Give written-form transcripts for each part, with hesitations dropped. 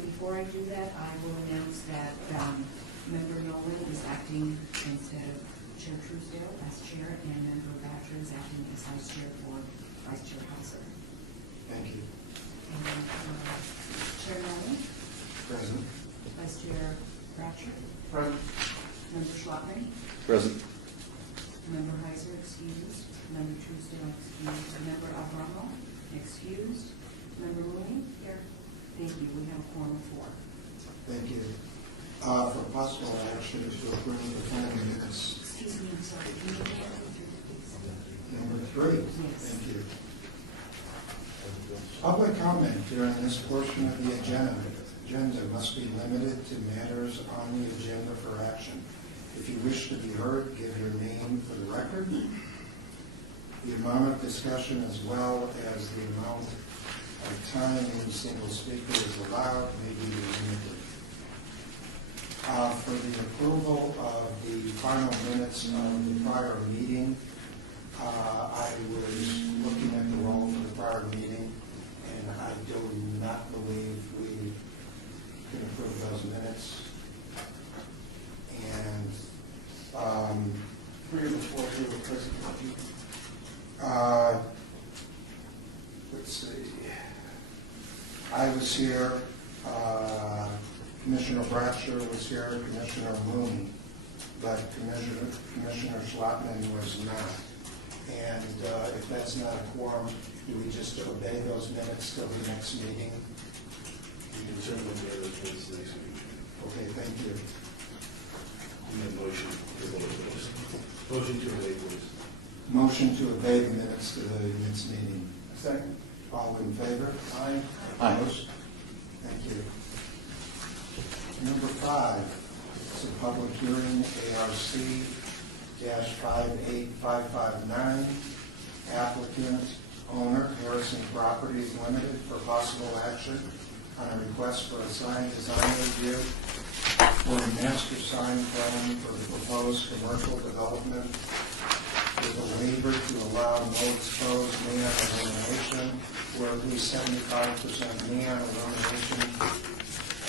And before I do that, I will announce that Member Nolan is acting instead of Chair Truesdale as chair, and Member Batcher is acting as vice chair for Vice Chair Hauser. Thank you. And Chair Nolan? Present. Vice Chair Batcher? Present. Member Schlotman? Present. Member Heiser excused. Member Truesdale excused. Member Abramo excused. Member Mooney? Here. Thank you. We have a quorum of 4. Thank you. For possible action to approve the planning minutes. Excuse me, I'm sorry. Can you hand it through, please? Number 3. Yes. Thank you. Public comment during this portion of the agenda must be limited to matters on the agenda for action. If you wish to be heard, give your name for the record. The amount of discussion as well as the amount of time any single speaker is allowed may be limited. For the approval of the final minutes of the prior meeting, I was looking at the roll for the prior meeting, and I do not believe we can approve those minutes. And 3 of the 4 who were present. Let's see. I was here. Commissioner Bratcher was here. Commissioner Mooney, but Commissioner Schlotman was not. And if that's not a quorum, do we just obey those minutes till the next meeting? You can certainly obey those minutes next week. Okay, thank you. Motion to obey those. Motion to obey those. Motion to obey the minutes to the next meeting. Second. All in favor? Aye. Aye. Opposed? Thank you. Number 5, it's a public hearing, ARC-58559, applicant, owner, Harrison Properties Limited, for possible action on a request for a sign design review for a master sign plan for the proposed commercial development with a waiver to allow no exposed neon illumination where at least 75% neon illumination,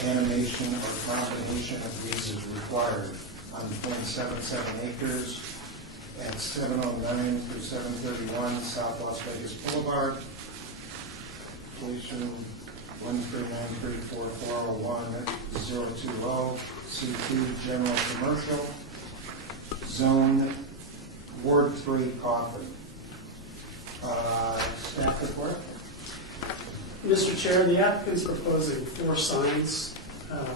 animation, or combination of these is required on 0.77 acres at 709 through 731 South Las Vegas Boulevard, completion 13934401020, C2 General Commercial, Zone Ward 3 Coffin. Staff report. Mr. Chair, the applicant's proposing 4 signs,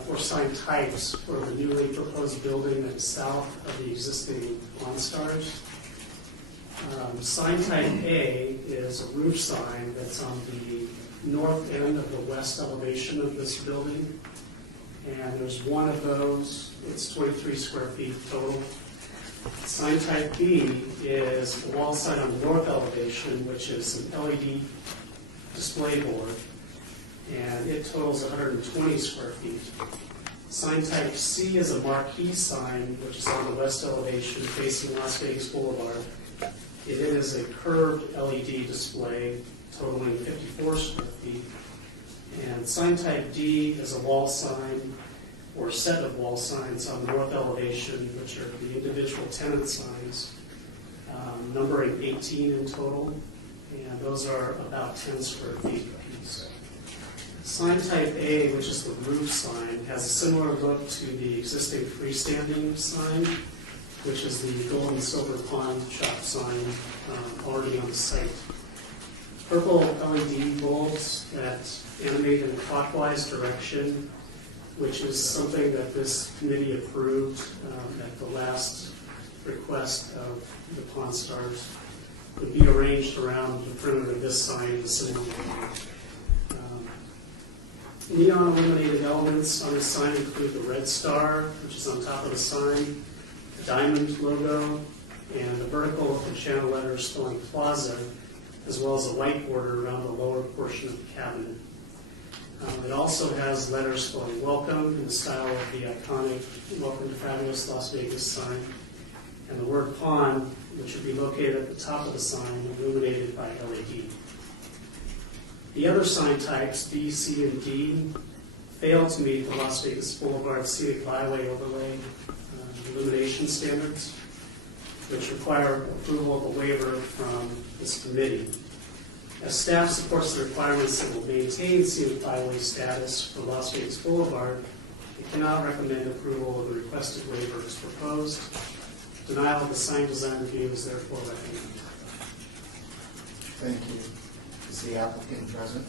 4 sign types for the newly proposed building that's south of the existing OnStars. Sign type A is a roof sign that's on the north end of the west elevation of this building. And there's one of those, it's 23 square feet total. Sign type B is a wall sign on the north elevation, which is an LED display board, and it totals 120 square feet. Sign type C is a marquee sign, which is on the west elevation facing Las Vegas Boulevard. It is a curved LED display totaling 54 square feet. And sign type D is a wall sign or set of wall signs on the north elevation, which are the individual tenant signs, numbering 18 in total. And those are about 10 square feet apiece. Sign type A, which is the roof sign, has a similar look to the existing freestanding sign, which is the gold and silver pawn shop sign already on the site. Purple LED bulbs that animate in a clockwise direction, which is something that this committee approved at the last request of the Pawn Stars, would be arranged around the perimeter of this sign in a similar way. Neon illuminated elements on this sign include the red star, which is on top of the sign, the diamond logo, and the vertical and channel letters spelling plaza, as well as a white border around the lower portion of the cabinet. It also has letters spelling welcome in the style of the iconic Welcome to Fabulous Las Vegas sign, and the word pawn, which would be located at the top of the sign, illuminated by LED. The other sign types, B, C, and D, fail to meet the Las Vegas Boulevard Scenic Byway Overlay illumination standards, which require approval of a waiver from this committee. As staff supports the requirements that will maintain scenic byway status for Las Vegas Boulevard, it cannot recommend approval of the requested waiver as proposed. Denial of the sign design review is therefore recommended. Thank you. Is the applicant present?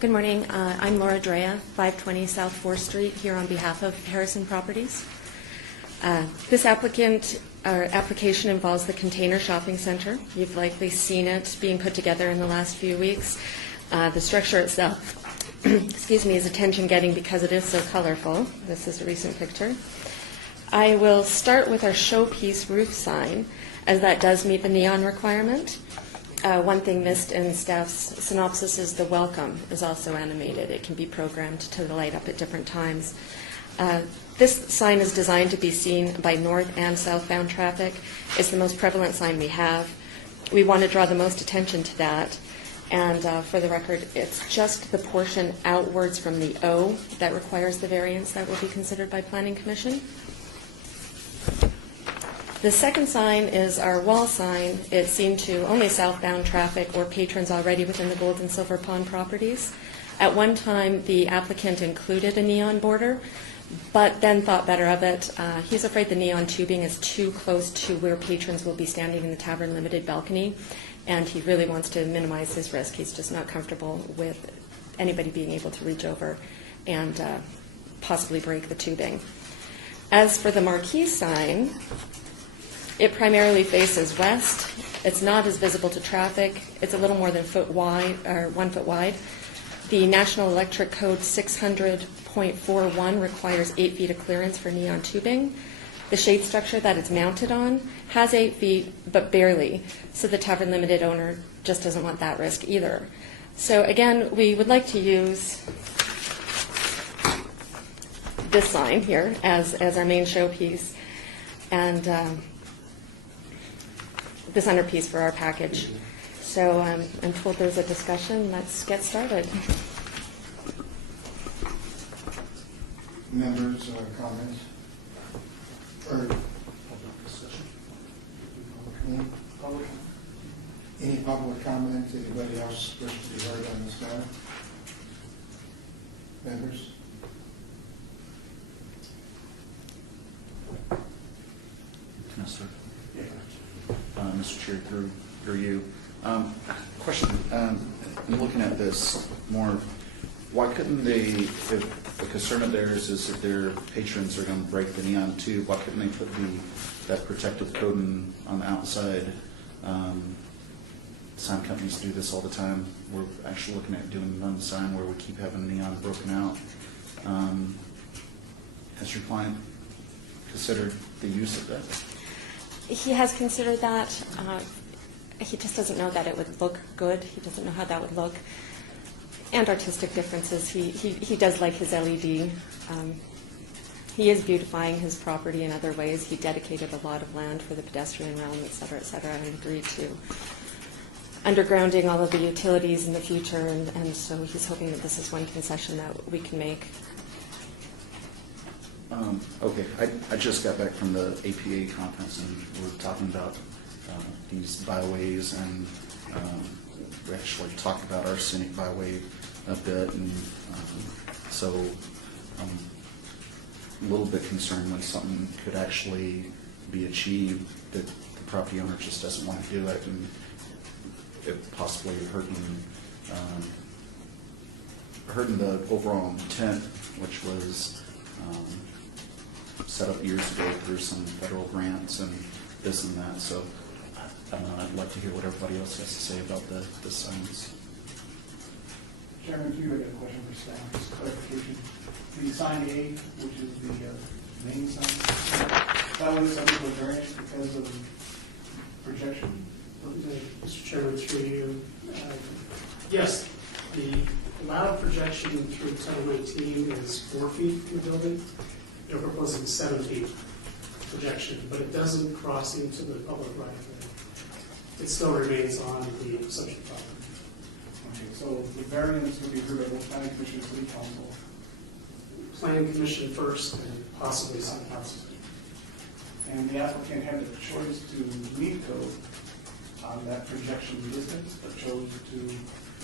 Good morning. I'm Laura Drea, 520 South 4th Street, here on behalf of Harrison Properties. This application involves the Container Shopping Center. You've likely seen it being put together in the last few weeks. The structure itself, is attention-getting because it is so colorful. This is a recent picture. I will start with our showpiece roof sign, as that does meet the neon requirement. One thing missed in staff's synopsis is the welcome is also animated. It can be programmed to light up at different times. This sign is designed to be seen by north and southbound traffic. It's the most prevalent sign we have. We want to draw the most attention to that. And for the record, it's just the portion outwards from the O that requires the variance that will be considered by Planning Commission. The second sign is our wall sign. It's seen to only southbound traffic or patrons already within the Gold and Silver Pond properties. At one time, the applicant included a neon border, but then thought better of it. He's afraid the neon tubing is too close to where patrons will be standing in the Tavern Limited balcony, and he really wants to minimize his risk. He's just not comfortable with anybody being able to reach over and possibly break the tubing. As for the marquee sign, it primarily faces west. It's not as visible to traffic. It's a little more than 1 foot wide. The National Electric Code 600.41 requires 8 feet of clearance for neon tubing. The shade structure that it's mounted on has 8 feet, but barely. So the Tavern Limited owner just doesn't want that risk either. So again, we would like to use this sign here as our main showpiece, and the centerpiece for our package. So I'm told there's a discussion. Let's get started. Members, comments? Or public discussion? Any public comment? Anybody else wish to be heard on this matter? Members? Can I start? Mr. Chair, through you. Question, in looking at this more, why couldn't they, if the concern of theirs is that their patrons are going to break the neon tube, why couldn't they put that protective coating on the outside? Sign companies do this all the time. We're actually looking at doing another sign where we keep having neon broken out. Has your client considered the use of that? He has considered that. He just doesn't know that it would look good. He doesn't know how that would look. And artistic differences. He does like his LED. He is beautifying his property in other ways. He dedicated a lot of land for the pedestrian realm, et cetera, and agreed to undergrounding all of the utilities in the future. And so he's hoping that this is one concession that we can make. Okay, I just got back from the APA conference, and we're talking about these byways, and we actually talked about our scenic byway a bit, and so I'm a little bit concerned when something could actually be achieved that the property owner just doesn't want to do it, and it possibly hurting the overall intent, which was set up years ago through some federal grants and this and that. So I don't know, I'd like to hear what everybody else has to say about the signs. Chairman, if you had a question for staff, just clarification. The sign A, which is the main sign, that was subject to variance because of projection? Mr. Chairman, through you. Yes, the allowed projection through Title 19 is 4 feet from the building. They're proposing 7 feet projection, but it doesn't cross into the public right of way. It still remains on the subject property. Okay, So the variance would be heard by both planning commission and city council. Planning commission first and possibly city council. And the applicant had the choice to meet code on that projection distance, but chose to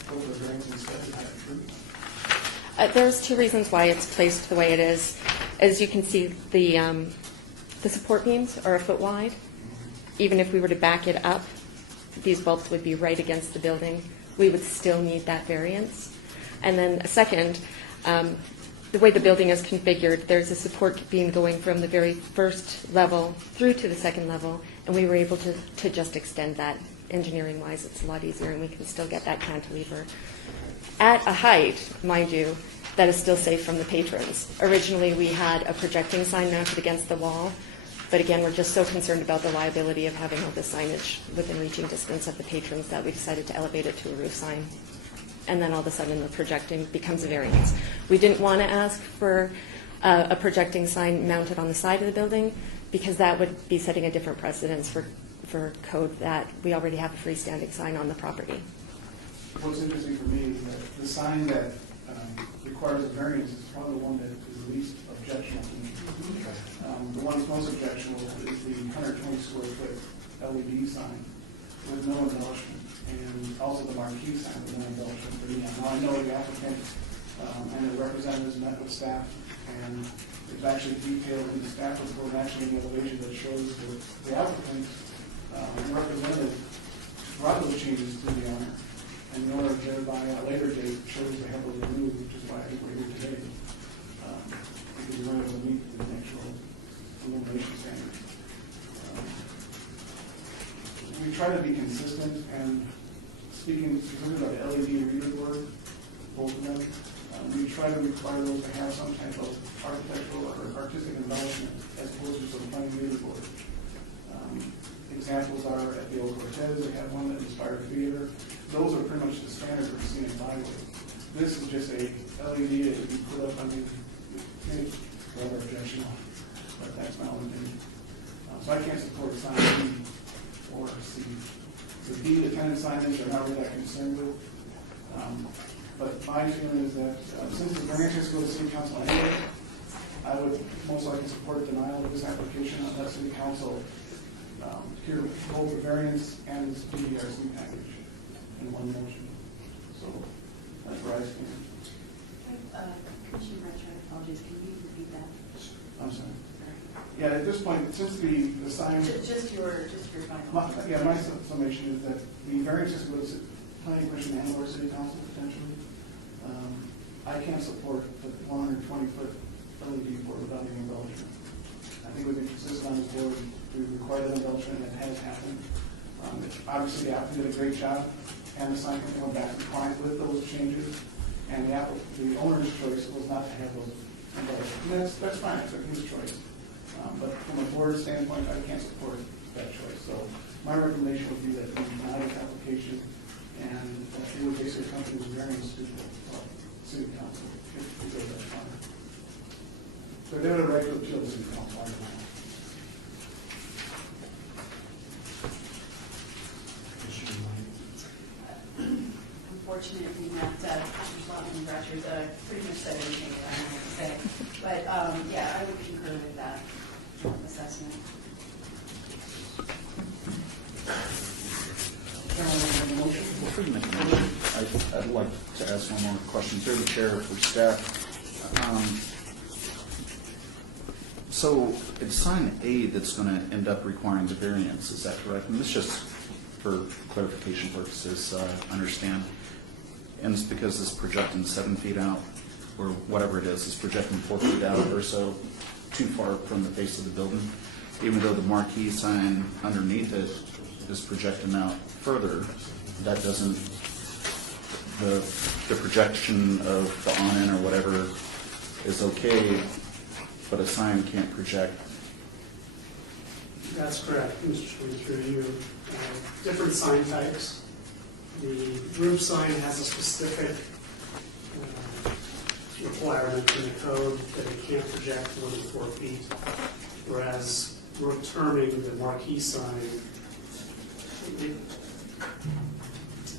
go for the variance instead. Is that true? There's two reasons why it's placed the way it is. As you can see, the support beams are a foot wide. Even if we were to back it up, these bolts would be right against the building. We would still need that variance. And then second, the way the building is configured, there's a support beam going from the very first level through to the second level, and we were able to just extend that. Engineering-wise, it's a lot easier, and we can still get that cantilever at a height, mind you, that is still safe from the patrons. Originally, we had a projecting sign mounted against the wall, but again, we're just so concerned about the liability of having all this signage within reaching distance of the patrons that we decided to elevate it to a roof sign. And then all of a sudden, the projecting becomes a variance. We didn't want to ask for a projecting sign mounted on the side of the building because that would be setting a different precedence for code that we already have a freestanding sign on the property. What's interesting for me is that the sign that requires a variance is probably the one that is the least objectionable to me. The one that's most objectionable is the 120 square foot LED sign with no embellishment, and also the marquee sign with no embellishment for neon. Now I know the applicant and the representatives met with staff, and there's actually detail in the staff report, actually in the elevation that shows the applicant representative brought those changes to the owner. And the owner thereby at a later date chose to have those removed, which is why I think we're here today. Because we weren't able to meet the actual illumination standards. We try to be consistent, and speaking specifically about the LED reader board, both of them, we try to require those to have some type of architectural or artistic embellishment as opposed to some plain reader board. Examples are at the Old Cortez, they have one that inspired theater. Those are pretty much the standard for scenic byway. This is just a LED that you put up, I mean, it's rather objectionable, but that's my own opinion. So I can't support sign B or C. The B, the tenant signage, are not really that concerned with. But my feeling is that since the variance goes to city council anyway, I would most likely support denial of this application unless city council here hold the variance and this DDRC package in one motion. So that's where I stand. Commissioner Bradshaw, apologies, can you repeat that? I'm sorry. Yeah, at this point, since the sign. Just your final. My summation is that the variances go to planning commission and or city council potentially. I can't support the 120-foot LED board without any embellishment. I think we've been consistent on this board to require that embellishment, and it has happened. Obviously, the applicant did a great job, and the sign company went back and complied with those changes, and the owner's choice was not to have those embellishments. And that's fine, it's his choice. But from a board standpoint, I can't support that choice. So my recommendation would be that we deny this application, and that it would basically come to the variance to city council if it goes that far. So they would have right to appeal to city council. I don't know. Unfortunately, not, Commissioner Bradshaw pretty much said everything that I wanted to say. But, yeah, I would concur with that assessment. Before you make a motion, I'd like to ask one more question through the chair for staff. So it's sign A that's going to end up requiring the variance, is that correct? And this just for clarification purposes, understand. And it's because it's projecting 7 feet out, or whatever it is projecting 4 feet out or so, too far from the face of the building, even though the marquee sign underneath it is projecting out further. That doesn't, the projection of the awning or whatever is okay, but a sign can't project. That's correct, Mr. Schwinn, through you. Different sign types. The roof sign has a specific requirement in the code that it can't project more than 4 feet, whereas we're terming the marquee sign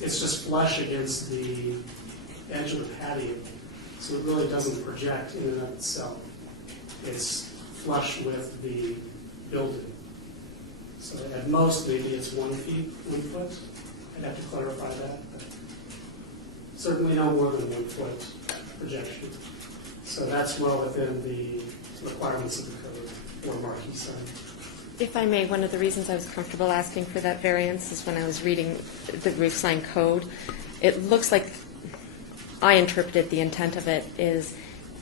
It's just flush against the edge of the patio, so it really doesn't project in and of itself. It's flush with the building. So at most, maybe it's 1 foot. I'd have to clarify that, but certainly no more than 1 foot projection. So that's well within the requirements of the code for marquee sign. If I may, one of the reasons I was comfortable asking for that variance is when I was reading the roof sign code, it looks like I interpreted the intent of it is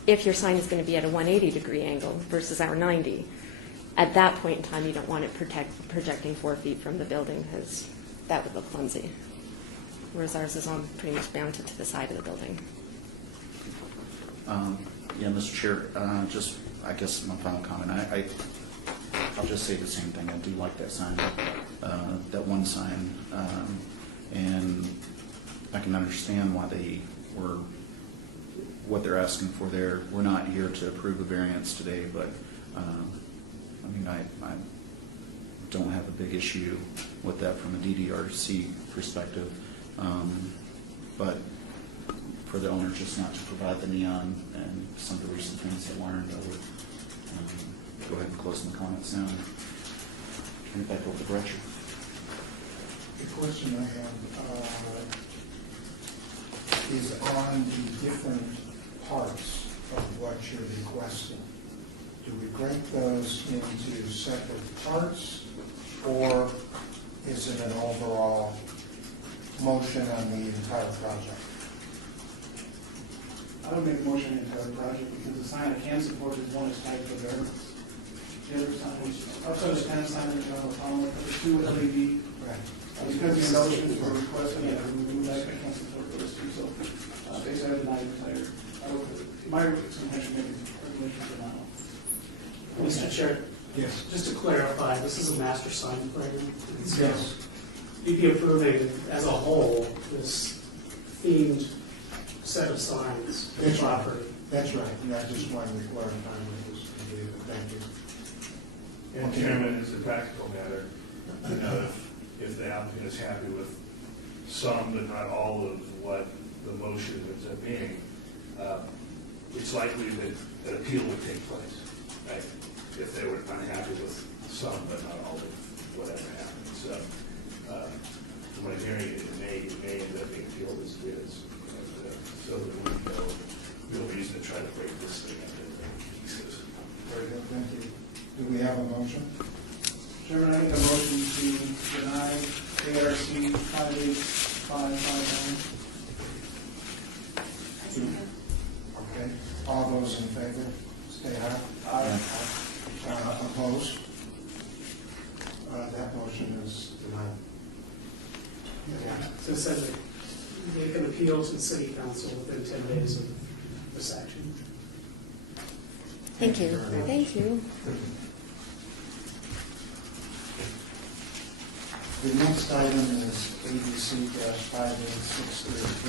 if your sign is going to be at a 180-degree angle versus our 90, at that point in time, you don't want it projecting 4 feet from the building because that would look clumsy. Whereas ours is on pretty much mounted to the side of the building. Yeah, Mr. Chair, just, I guess my final comment, I'll just say the same thing. I do like that sign, that one sign, and I can understand why they were, what they're asking for there. We're not here to approve a variance today, but, I mean, I don't have a big issue with that from a DDRC perspective. But for the owner just not to provide the neon and some of the recent things that learned, I would go ahead and close my comments now. Turn it back over to Gretchen. The question I have is on the different parts of what you're requesting. Do we break those into separate parts, or is it an overall motion on the entire project? I would make a motion into the project because the sign I can support is one is tied to the variance. The other sign, which outside is kind of sign that I have a problem with, but the two LED. Right. Because the embellishments were requested, I removed that, I can't support those two, so basically I did not retire. My intention maybe is regulation for now. Mr. Chair, Yes. just to clarify, this is a master sign plan. So Yes. you'd be approving as a whole this themed set of signs for the That's right. property. That's right, and I just wanted to clarify what was completed. Thank you. And Chairman, as a practical matter, you know, if the applicant is happy with some but not all of what the motion ends up being, it's likely that an appeal would take place, right? If they were unhappy with some but not all of whatever happened. So, from what I'm hearing, it may end up being appealed as it is. So there would be no real reason to try to break this thing up into pieces. Very good, thank you. Do we have a motion? Chairman, I make a motion to deny ARC 58559. Okay, all those in favor, say aye. Aye. Opposed? That motion is denied. So it says that they can appeal to the city council within 10 days of this action. Thank you. very much. Thank you. The next item is ABC-58633.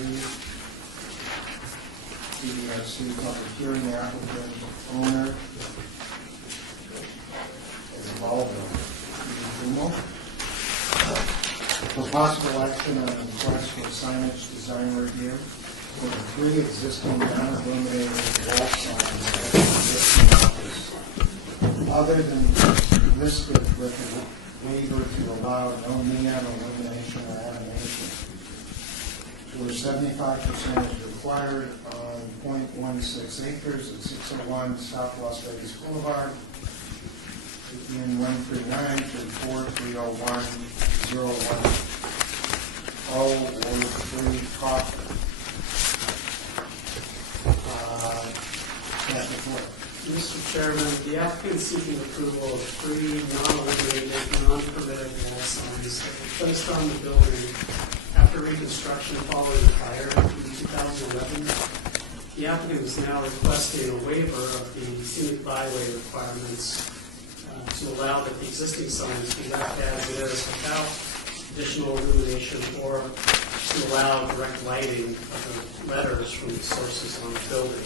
DDRC public hearing applicant owner is Volvo. For possible action on a request for signage design review for the 3 existing non-illuminated wall signs at the existing office, other than listed with a waiver to allow no neon illumination or animation, where 75% is required on 0.16 acres at 601 South Las Vegas Boulevard, in 139 through 4301 Ward 3 Coffin. Mr. Chairman, the applicant is seeking approval of 3 non-illuminated, non-permitted wall signs that were placed on the building after reconstruction following the fire in 2011. The applicant is now requesting a waiver of the scenic byway requirements to allow that the existing signs be left as is without additional illumination, or to allow direct lighting of the letters from the sources on the building.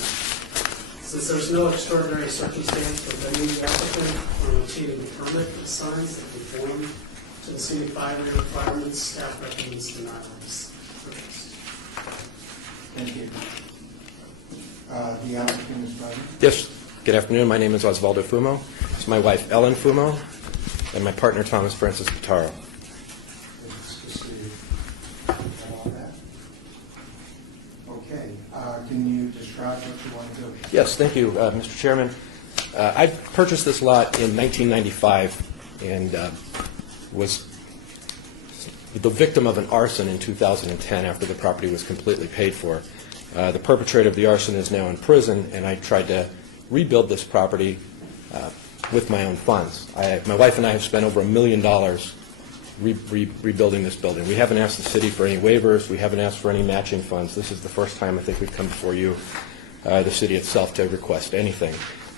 Since there's no extraordinary circumstance preventing the applicant from obtaining the permit for the signs that conform to the scenic byway requirements, staff recommends denial of this Thank you. The applicant is present. Yes, good afternoon. My name is Osvaldo Fumo. It's my wife, Ellen Fumo, and my partner, Thomas Francis Pitaro. It's just to all that. Okay. Can you describe what you want to do? Yes, thank you, Mr. Chairman. I purchased this lot in 1995 and was the victim of an arson in 2010 after the property was completely paid for. The perpetrator of the arson is now in prison, and I tried to rebuild this property with my own funds. My wife and I have spent over $1 million rebuilding this building. We haven't asked the city for any waivers. We haven't asked for any matching funds. This is the first time I think we've come before you, the city itself, to request anything.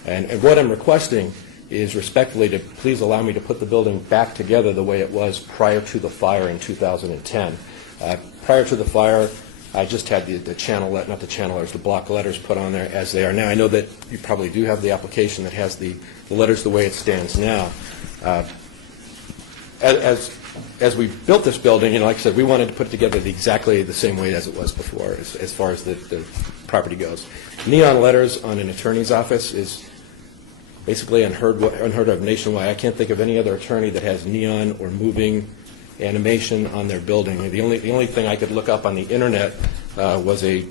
And what I'm requesting is respectfully to please allow me to put the building back together the way it was prior to the fire in 2010. Prior to the fire, I just had the block letters put on there as they are now. I know that you probably do have the application that has the letters the way it stands now. As we built this building, like I said, we wanted to put it together exactly the same way as it was before, as far as the property goes. Neon letters on an attorney's office is basically unheard of nationwide. I can't think of any other attorney that has neon or moving animation on their building. The only thing I could look up on the internet was a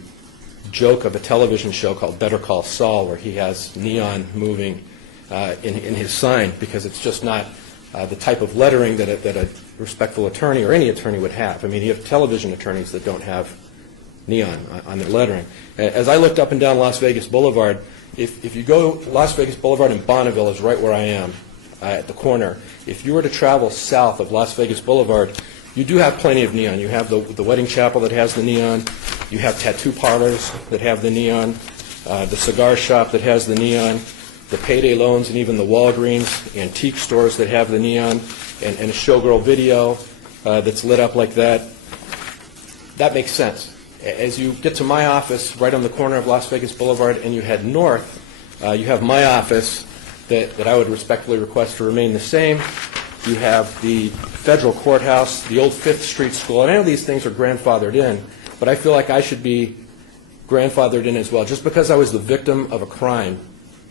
joke of a television show called Better Call Saul, where he has neon moving in his sign, because it's just not the type of lettering that a respectful attorney or any attorney would have. I mean, you have television attorneys that don't have neon on their lettering. As I looked up and down Las Vegas Boulevard, if you go Las Vegas Boulevard in Bonneville is right where I am, at the corner. If you were to travel south of Las Vegas Boulevard, you do have plenty of neon. You have the wedding chapel that has the neon. You have tattoo parlors that have the neon. The cigar shop that has the neon. The payday loans and even the Walgreens antique stores that have the neon. And a showgirl video that's lit up like that. That makes sense. As you get to my office right on the corner of Las Vegas Boulevard and you head north, you have my office that I would respectfully request to remain the same. You have the federal courthouse, the old 5th Street School, and I know these things are grandfathered in, but I feel like I should be grandfathered in as well. Just because I was the victim of a crime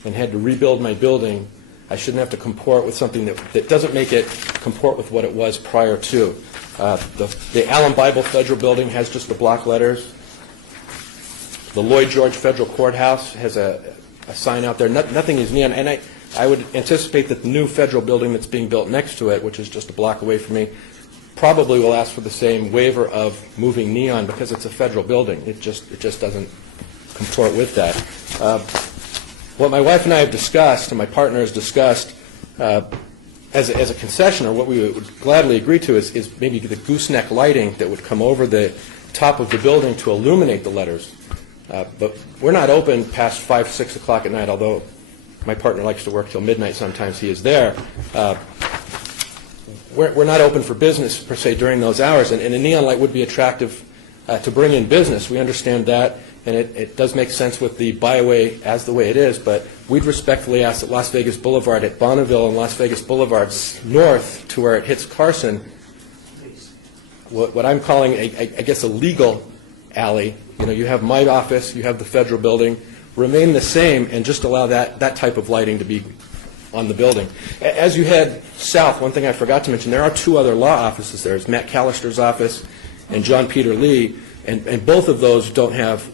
and had to rebuild my building, I shouldn't have to comport with something that doesn't make it comport with what it was prior to. The Allen Bible Federal Building has just the block letters. The Lloyd George Federal Courthouse has a sign out there. Nothing is neon, and I would anticipate that the new federal building that's being built next to it, which is just a block away from me, probably will ask for the same waiver of moving neon because it's a federal building. It just doesn't comport with that. What my wife and I have discussed, and my partner has discussed, as a concession, or what we would gladly agree to, is maybe the gooseneck lighting that would come over the top of the building to illuminate the letters. But we're not open past 5, 6 o'clock at night, although my partner likes to work till midnight sometimes. He is there. We're not open for business, per se, during those hours, and a neon light would be attractive to bring in business. We understand that, and it does make sense with the byway as the way it is, but we'd respectfully ask that Las Vegas Boulevard at Bonneville and Las Vegas Boulevard north to where it hits Carson, what I'm calling, I guess, a legal alley. You have my office, you have the federal building, remain the same, and just allow that type of lighting to be on the building. As you head south, one thing I forgot to mention, there are 2 other law offices there. There's Matt Callister's office and John Peter Lee, and both of those don't have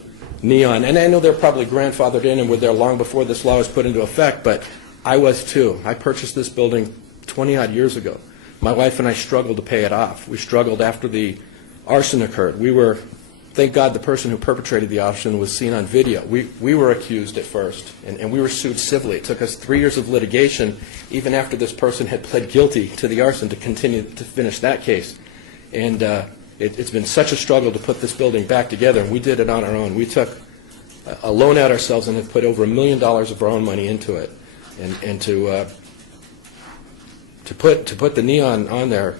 neon. And I know they're probably grandfathered in and were there long before this law was put into effect, but I was too. I purchased this building 20-odd years ago. My wife and I struggled to pay it off. We struggled after the arson occurred. Thank God the person who perpetrated the arson was seen on video. We were accused at first, and we were sued civilly. It took us 3 years of litigation, even after this person had pled guilty to the arson, to continue to finish that case. And it's been such a struggle to put this building back together, and we did it on our own. We took a loan out ourselves and have put over $1 million of our own money into it. And to put the neon on there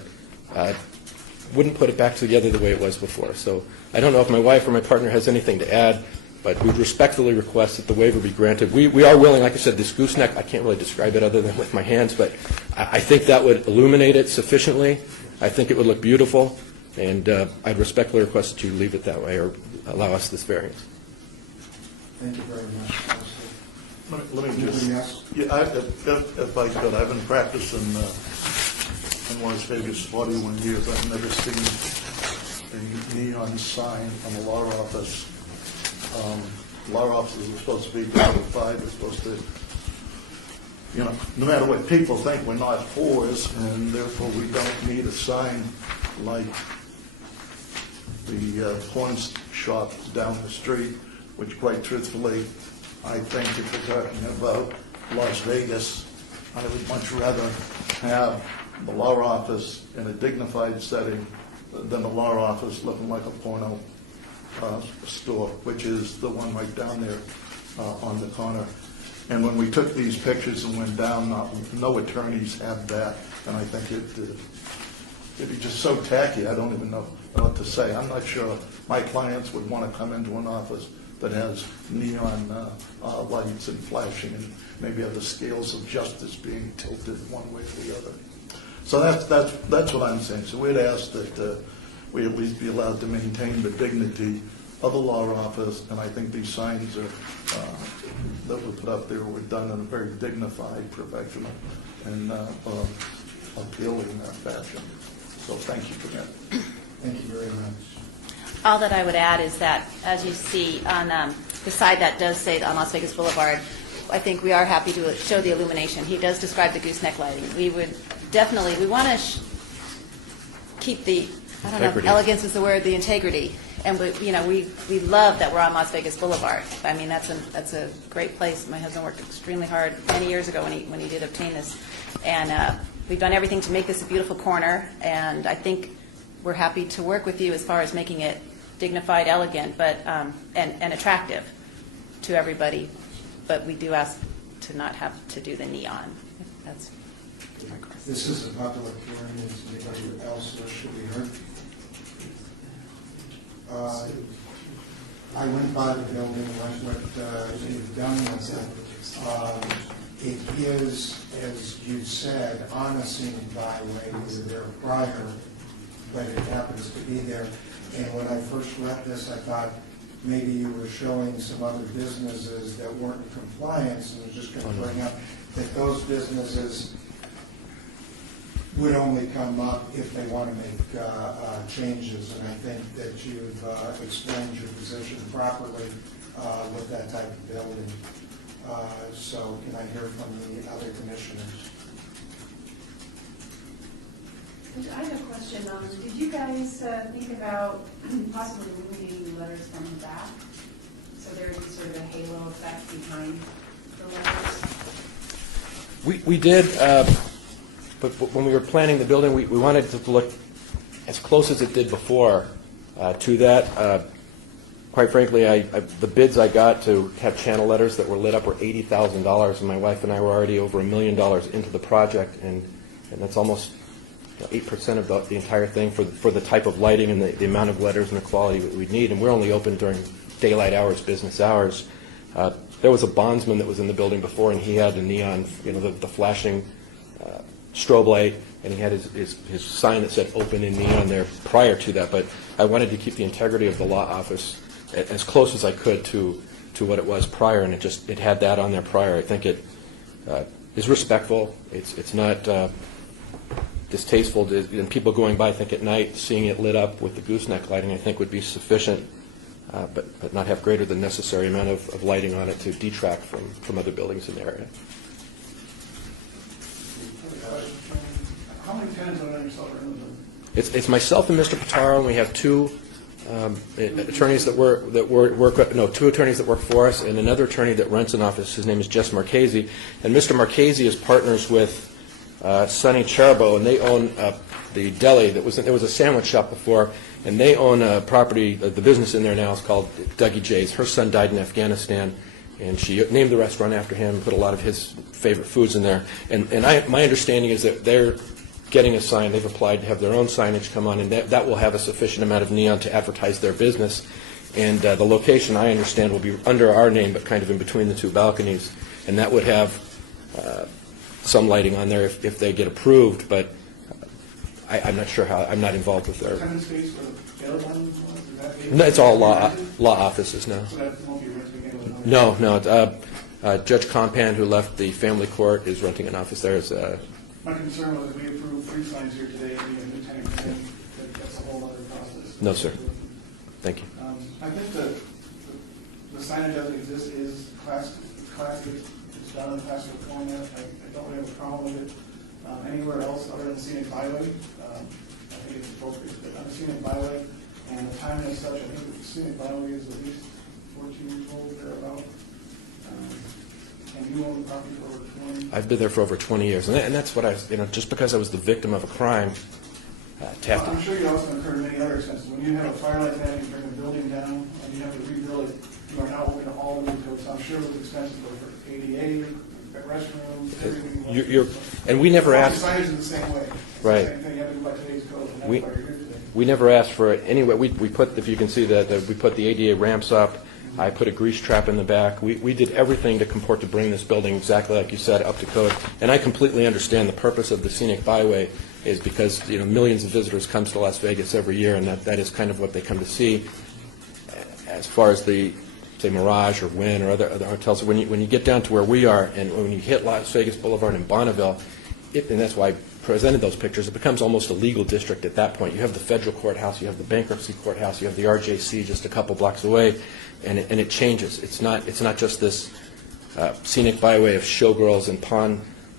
wouldn't put it back together the way it was before. So I don't know if my wife or my partner has anything to add, but we respectfully request that the waiver be granted. We are willing, like I said, this gooseneck, I can't really describe it other than with my hands, but I think that would illuminate it sufficiently. I think it would look beautiful, and I'd respectfully request that you leave it that way or allow us this variance. Thank you very much, Counselor. Let me just, Anybody else? yeah, if I could, I've been practicing in Las Vegas 41 years. I've never seen a neon sign on the law office. Law offices are supposed to be qualified, they're supposed to, you know, no matter what people think, we're not whores, and therefore we don't need a sign like the pawn shop down the street, which quite truthfully, I think if we're talking about Las Vegas, I would much rather have the law office in a dignified setting than the law office looking like a porno store, which is the one right down there on the corner. And when we took these pictures and went down, no attorneys had that, and I think it'd be just so tacky, I don't even know what to say. I'm not sure my clients would want to come into an office that has neon lights and flashing, and maybe have the scales of justice being tilted one way or the other. So that's what I'm saying. So we'd ask that we at least be allowed to maintain the dignity of the law office, and I think these signs are that were put up there were done in a very dignified, professional, and appealing fashion. So thank you for that. Thank you very much. All that I would add is that, as you see on the side that does say on Las Vegas Boulevard, I think we are happy to show the illumination. He does describe the gooseneck lighting. We would definitely, we want to keep the, I don't know, Integrity. elegance is the word, the integrity. And we love that we're on Las Vegas Boulevard. I mean, that's a great place. My husband worked extremely hard many years ago when he did obtain this, and we've done everything to make this a beautiful corner. And I think we're happy to work with you as far as making it dignified, elegant, but and attractive to everybody. But we do ask to not have to do the neon. That's my request. This is a public hearing. Does anybody else wish to be heard? I went by the building, like what you've done with it. It is, as you said, on a scenic byway. We were there prior, but it happens to be there. And when I first read this, I thought maybe you were showing some other businesses that weren't in compliance, and I was just going to bring up that those businesses would only come up if they want to make changes, and I think that you've explained your position properly with that type of building. So can I hear from the other commissioners? I have a question. Did you guys think about possibly illuminating the letters from the back, so there would be sort of a halo effect behind the letters? We did, but when we were planning the building, we wanted it to look as close as it did before to that. Quite frankly, the bids I got to have channel letters that were lit up were $80,000, and my wife and I were already over $1 million into the project, and that's almost 8% of the entire thing for the type of lighting and the amount of letters and the quality that we'd need. And we're only open during daylight hours, business hours. There was a bondsman that was in the building before, and he had the neon, the flashing strobe light, and he had his sign that said open in neon there prior to that. But I wanted to keep the integrity of the law office as close as I could to what it was prior, and it had that on there prior. I think it is respectful. It's not distasteful, and people going by, I think at night, seeing it lit up with the gooseneck lighting, I think would be sufficient, but not have greater than necessary amount of lighting on it to detract from other buildings in the area. How many tenants are there yourself in the building? It's myself and Mr. Pitaro, and we have two attorneys that work. Two attorneys that work for us, and another attorney that rents an office. His name is Jess Marchese, and Mr. Marchese is partners with Sonny Cherbo, and they own the deli there was a sandwich shop before, and they own a property. The business in there now is called Dougie J's. Her son died in Afghanistan, and she named the restaurant after him. Put a lot of his favorite foods in there. And my understanding is that they're getting a sign. They've applied to have their own signage come on, and that will have a sufficient amount of neon to advertise their business. And the location, I understand, will be under our name, but kind of in between the two balconies, and that would have some lighting on there if they get approved, but I'm not sure how. I'm not involved with their. Tenant space for the airline was? Is that No, it's all law offices now. So that won't be rented again? No. Judge Compan, who left the family court, is renting an office there. My concern was if we approved 3 signs here today, and we have a new tenant come in, that's a whole other process. No, sir. Thank you. I think the signage as it exists is classic. It's done in the classical format. I don't really have a problem with it. Anywhere else other than Scenic Byway, I think it's appropriate. But on the Scenic Byway, and the timing is such, I think the Scenic Byway is at least 14 years old, thereabout. And you own the property for over 20. I've been there for over 20 years, and that's what just because I was the victim of a crime, I'm sure you also incurred many other expenses. When you have a fire like that, you bring a building down, and you have to rebuild it, you are now open to all the new codes. I'm sure it was expensive for ADA, restrooms, everything. And we never asked. Signage in the same way. It's Right. the same thing. You have to go by today's code, and that's We- why you're here today. We never asked for it anyway. We put, if you can see that, we put the ADA ramps up. I put a grease trap in the back. We did everything to comport to bring this building exactly like you said, up to code. And I completely understand the purpose of the Scenic Byway is because millions of visitors come to Las Vegas every year, and that is kind of what they come to see. As far as the, say, Mirage or Wynn or other hotels, when you get down to where we are, and when you hit Las Vegas Boulevard in Bonneville, and that's why I presented those pictures, it becomes almost a legal district at that point. You have the federal courthouse, you have the bankruptcy courthouse, you have the RJC just a couple blocks away, and it changes. It's not just this Scenic Byway of showgirls and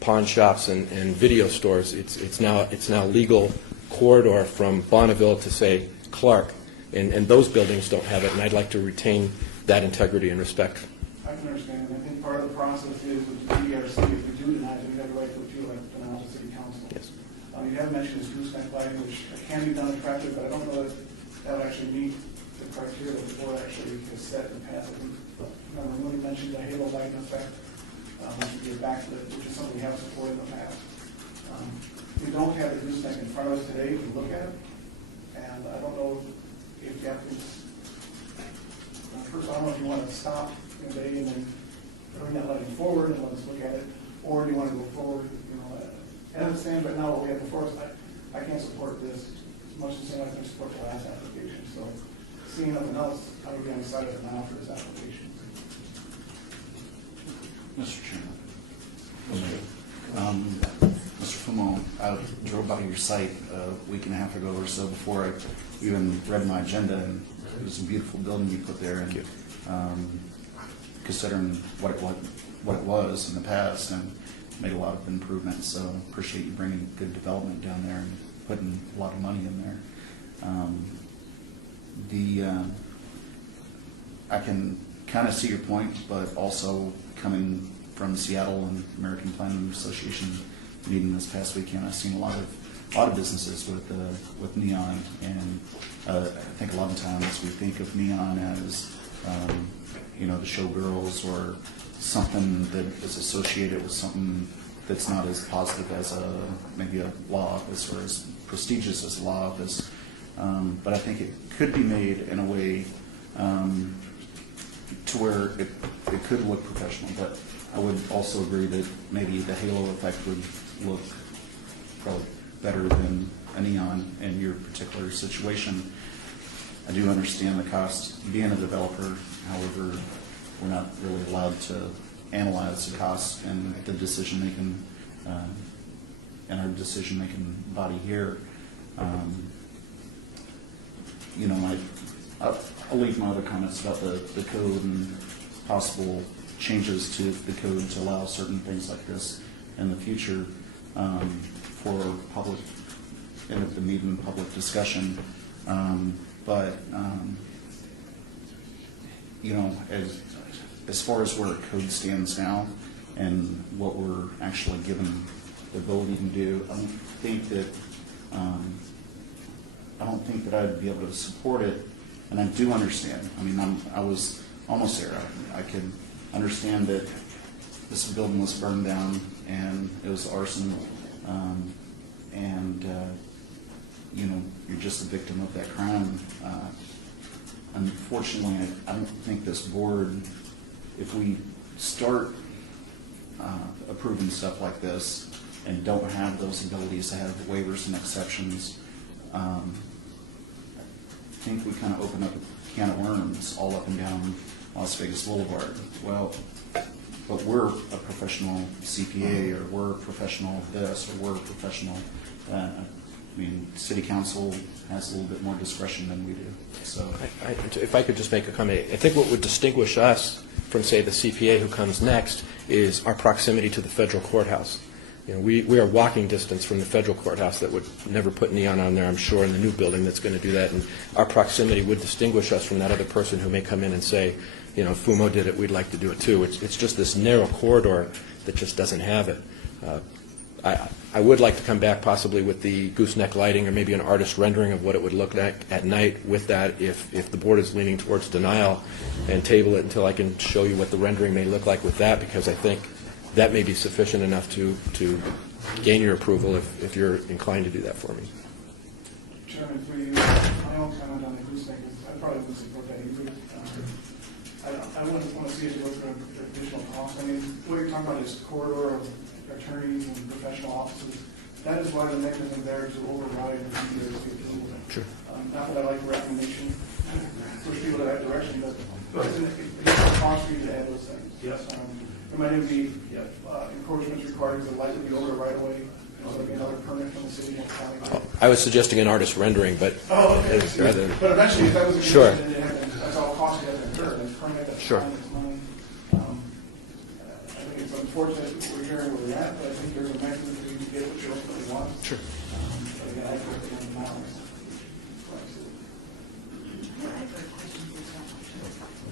pawn shops and video stores. It's now legal corridor from Bonneville to, say, Clark, and those buildings don't have it, and I'd like to retain that integrity and respect. I can understand. I think part of the process is with the DRC, if we do deny it, we have the right to appeal it to the City Council. Yes. You have mentioned this gooseneck lighting, which can be done attractive, but I don't know that that would actually meet the criteria that the board actually has set in the past. I think, when you mentioned the halo lighting effect, which would be a backlit, which is something we have supported in the past. We don't have the gooseneck in front of us today to look at, and I don't know if you have to, first, I don't know if you want to stop in a day and then bring that lighting forward and let us look at it, or do you want to go forward, and as it stands right now, what we have before us, I can't support this as much as I can support the last application. So seeing nothing else, I would be on the side of it now for this application. Mr. Chairman. Mr. Fumo, I drove by your site a week and a half ago or so before I even read my agenda, and it was a beautiful building you put there. And considering what it was in the past, and made a lot of improvements. So appreciate you bringing good development down there and putting a lot of money in there. I can kind of see your point, but also coming from Seattle and American Planning Association meeting this past weekend, I've seen a lot of businesses with neon, and I think a lot of times we think of neon as the showgirls or something that is associated with something that's not as positive as maybe a law office or as prestigious as a law office. But I think it could be made in a way to where it could look professional. But I would also agree that maybe the halo effect would look probably better than a neon in your particular situation. I do understand the cost being a developer. However, we're not really allowed to analyze the costs and the decision-making and our decision-making body here. I'll leave my other comments about the code and possible changes to the code to allow certain things like this in the future for public, end of the meeting, public discussion. As far as where code stands now and what we're actually given the ability to do, I don't think that I'd be able to support it. And I do understand. I mean, I was almost there. I could understand that this building was burned down and it was arson, you're just a victim of that crime. Unfortunately, I don't think this board, if we start approving stuff like this and don't have those abilities to have waivers and exceptions, think we kind of open up a can of worms all up and down Las Vegas Boulevard. Well, but we're a professional CPA, or we're a professional this, or we're a professional that. I mean, city council has a little bit more discretion than we do, so. If I could just make a comment, I think what would distinguish us from, say, the CPA who comes next is our proximity to the federal courthouse. You know, we are walking distance from the federal courthouse. That would never put neon on there, I'm sure, in the new building that's going to do that. And our proximity would distinguish us from that other person who may come in and say, you know, Fumo did it, we'd like to do it too. It's just this narrow corridor that just doesn't have it. I would like to come back possibly with the gooseneck lighting, or maybe an artist rendering of what it would look like at night with that, if the board is leaning towards denial, and table it until I can show you what the rendering may look like with that, because I think that may be sufficient enough to gain your approval if you're inclined to do that for me. Chairman, for you, my own comment on the gooseneck is I probably wouldn't support that either. I wouldn't want to see it go through additional costs. I mean, what you're talking about is corridor of attorneys and professional offices. That is why the mechanism there to override the CPA's approval. Sure. Not that I like the recommendation, push people in that direction, but it's a cost for you to add those things. Yes. There might even be encroachments required because the light would be over right away. So there'd be another permit from the city and county. I was suggesting an artist rendering, but Okay. rather than, But eventually, if that was a Sure. condition, then that's all cost you have to incur. It's permit, that's Sure. time, it's money. I think it's unfortunate that we're hearing where we're at, but I think there's a mechanism for you to get what you ultimately want. Sure. But again, I think it's on balance.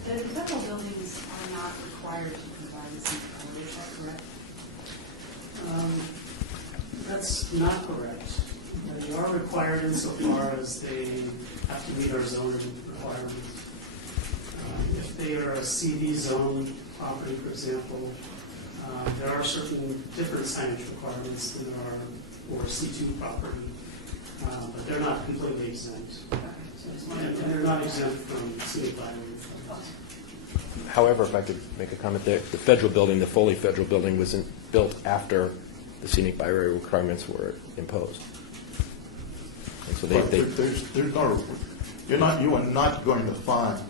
The federal buildings are not required to provide a secret code, is that correct? That's not correct. They are required insofar as they have to meet our zoning requirements. If they are a CD zone property, for example, there are certain different signage requirements than there are for C2 property, but they're not completely exempt. And they're not exempt from scenic byway. however, if I could make a comment there, the federal building, the Foley Federal Building, was built after the scenic byway requirements were imposed. And so But they there's no, you are not going to find,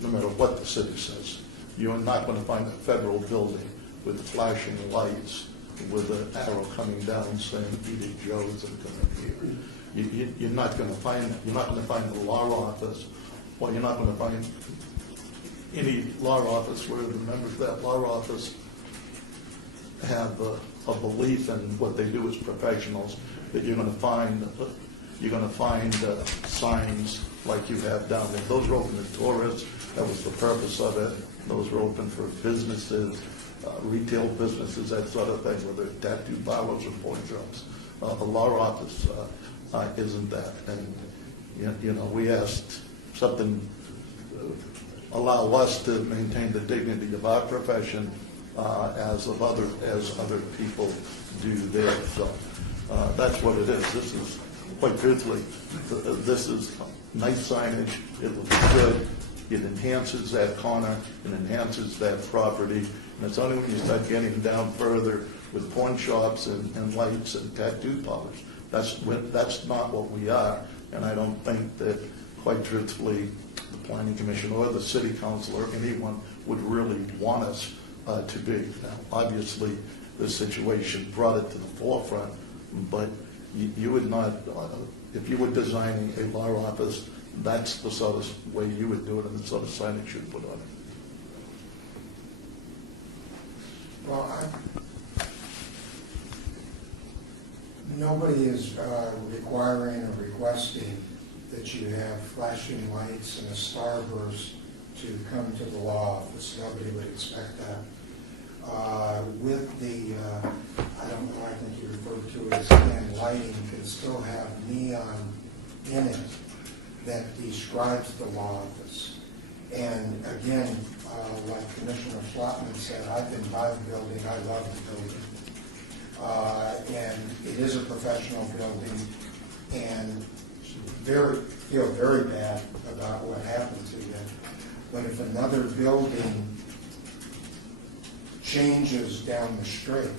no matter what the city says, you are not going to find a federal building with flashing lights, with an arrow coming down saying Edith Jones and come in here. You're not going to find that. You're not going to find the law office, or you're not going to find any law office where the members of that law office have a belief in what they do as professionals, that you're going to find signs like you have down there. Those are open to tourists. That was the purpose of it. Those were open for businesses, retail businesses, that sort of thing, whether tattoo parlors or pawn shops. The law office isn't that. And we asked something allow us to maintain the dignity of our profession as other people do theirs. So that's what it is. This is, quite truthfully, this is nice signage. It looks good. It enhances that corner. It enhances that property. And it's only when you start getting down further with pawn shops and lights and tattoo parlors. That's not what we are. And I don't think that, quite truthfully, the Planning Commission or the City Council or anyone would really want us to be. Now, obviously, this situation brought it to the forefront, but you would not, if you were designing a law office, that's the sort of way you would do it and the sort of signage you'd put on it. Well, nobody is requiring or requesting that you have flashing lights and a starburst to come to the law office. Nobody would expect that. With the, I don't know, I think you referred to it as again, lighting can still have neon in it that describes the law office. And again, like Commissioner Flotman said, I've been by the building, I love the building. And it is a professional building, and feel very bad about what happened to you. But if another building changes down the street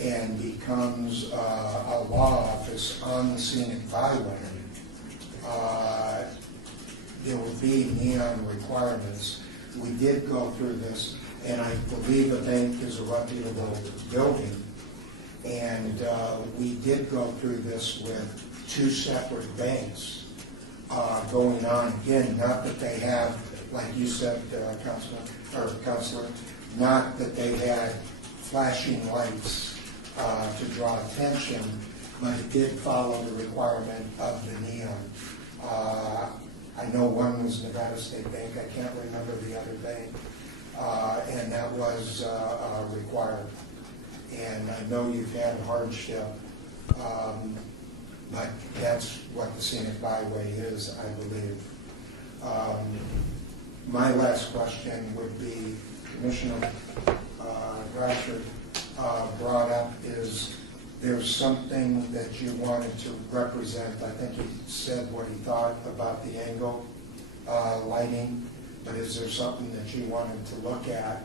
and becomes a law office on the scenic byway, there would be neon requirements. We did go through this, and I believe a bank is a reputable building. And we did go through this with 2 separate banks going on. Again, not that they have, like you said, Counselor, not that they had flashing lights to draw attention, but it did follow the requirement of the neon. I know one was Nevada State Bank, I can't remember the other bank, and that was required. And I know you've had hardship, but that's what the scenic byway is, I believe. My last question would be, Commissioner Bradford brought up, is there's something that you wanted to represent. I think he said what he thought about the angle lighting, but is there something that you wanted to look at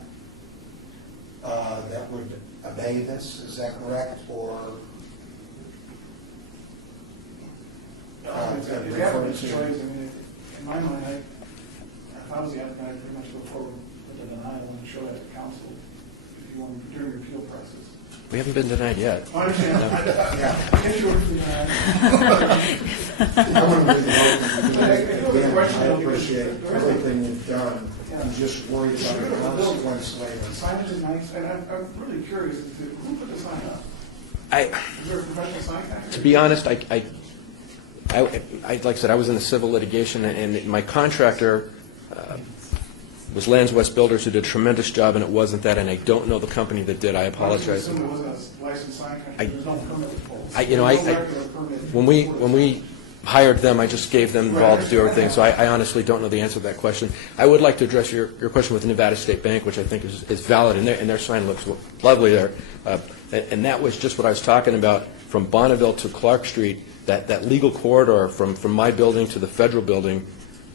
that would obey this? Is that correct? Or If you have this choice, I mean, in my mind, if I was the applicant, I'd pretty much go forward with a denial and show that to council if you want during your appeal process. We haven't been denied yet. I understand. Yeah. I guess you were denied. I want to again, I appreciate everything you've done. I'm just worried about the consequence later. The signage is nice, and I'm really curious as to who put the sign up? Is there a professional sign company? To be honest, I like I said, I was in the civil litigation, and my contractor was Lands West Builders, who did a tremendous job, and it wasn't that, and I don't know the company that did. I apologize. I assume it wasn't a licensed sign company. There's no permit pulled. When we hired them, I just gave them the ball to do everything, so I honestly don't know the answer to that question. I would like to address your question with Nevada State Bank, which I think is valid, and their sign looks lovely there. And that was just what I was talking about, from Bonneville to Clark Street. That legal corridor from my building to the federal building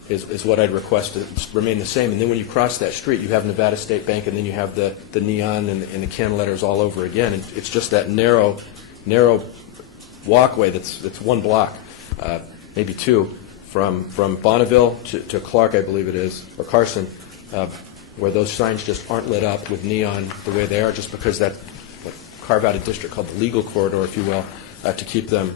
is what I'd request to remain the same. And then when you cross that street, you have Nevada State Bank, and then you have the neon and the can letters all over again. And it's just that narrow walkway that's 1 block, maybe 2, from Bonneville to Clark, I believe it is, or Carson, where those signs just aren't lit up with neon the way they are, just because that carve out a district called the legal corridor, if you will, to keep them